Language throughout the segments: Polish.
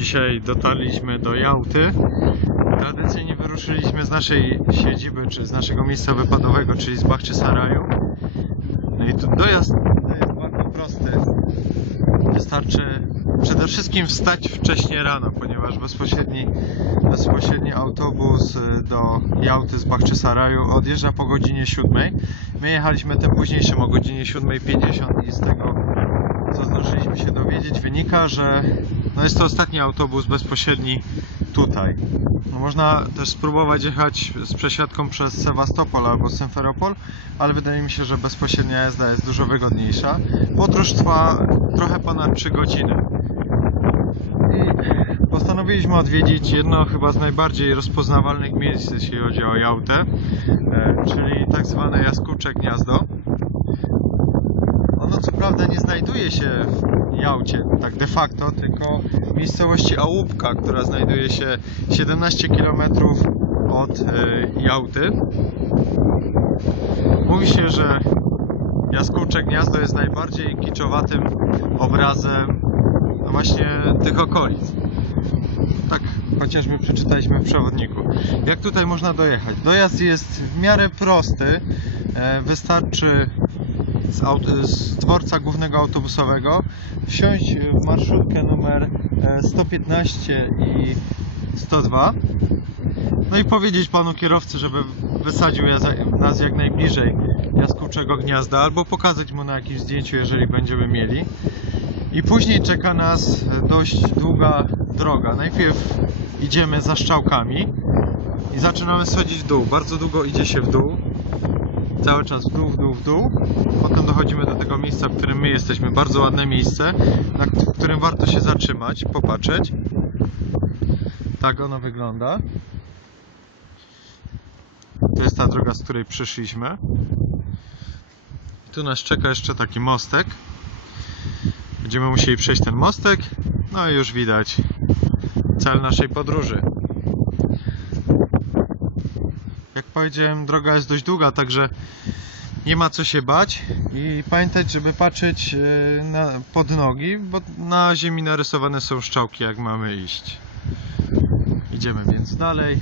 Dzisiaj dotarliśmy do Jałty. Tradycyjnie wyruszyliśmy z naszej siedziby, czy z naszego miejsca wypadowego, czyli z Bachczy Saraju. No i tu dojazd jest bardzo prosty. Wystarczy przede wszystkim wstać wcześnie rano, ponieważ bezpośredni, bezpośredni autobus do Jałty z Bachczy Saraju odjeżdża po godzinie 7. My jechaliśmy tym późniejszym o godzinie 7.50 i z tego co zdążyliśmy się dowiedzieć, wynika, że no jest to ostatni autobus bezpośredni tutaj. No można też spróbować jechać z przesiadką przez Sewastopol albo Symferopol, ale wydaje mi się, że bezpośrednia jazda jest dużo wygodniejsza. Podróż trwa trochę ponad 3 godziny. I postanowiliśmy odwiedzić jedno chyba z najbardziej rozpoznawalnych miejsc, jeśli chodzi o Jałtę, e, czyli tak zwane Jaskucze Gniazdo. Ono co prawda nie znajduje się w Jałcie, tak de facto, tylko w miejscowości Ałupka, która znajduje się 17 km od e, Jałty. Mówi się, że Jaskółcze Gniazdo jest najbardziej kiczowatym obrazem no właśnie tych okolic. Tak chociażby przeczytaliśmy w przewodniku. Jak tutaj można dojechać? Dojazd jest w miarę prosty. E, Wystarczy z, z dworca głównego autobusowego, wsiąść w marszutkę numer e, 115 i 102. No i powiedzieć panu kierowcy, żeby wysadził nas jak najbliżej jaskółczego gniazda, albo pokazać mu na jakimś zdjęciu, jeżeli będziemy mieli. I później czeka nas dość długa droga. Najpierw idziemy za szczałkami i zaczynamy schodzić w dół. Bardzo długo idzie się w dół cały czas w dół, w dół, w dół. Potem dochodzimy do tego miejsca, w którym my jesteśmy. Bardzo ładne miejsce, na którym warto się zatrzymać, popatrzeć. Tak ono wygląda. To jest ta droga, z której przyszliśmy. Tu nas czeka jeszcze taki mostek. Będziemy musieli przejść ten mostek. No i już widać cel naszej podróży. Jak powiedziałem, droga jest dość długa, także nie ma co się bać i pamiętać, żeby patrzeć e, na, pod nogi, bo na ziemi narysowane są szczałki, jak mamy iść. Idziemy więc dalej.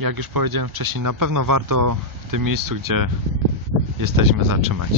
Jak już powiedziałem wcześniej, na pewno warto w tym miejscu, gdzie jesteśmy, zatrzymać.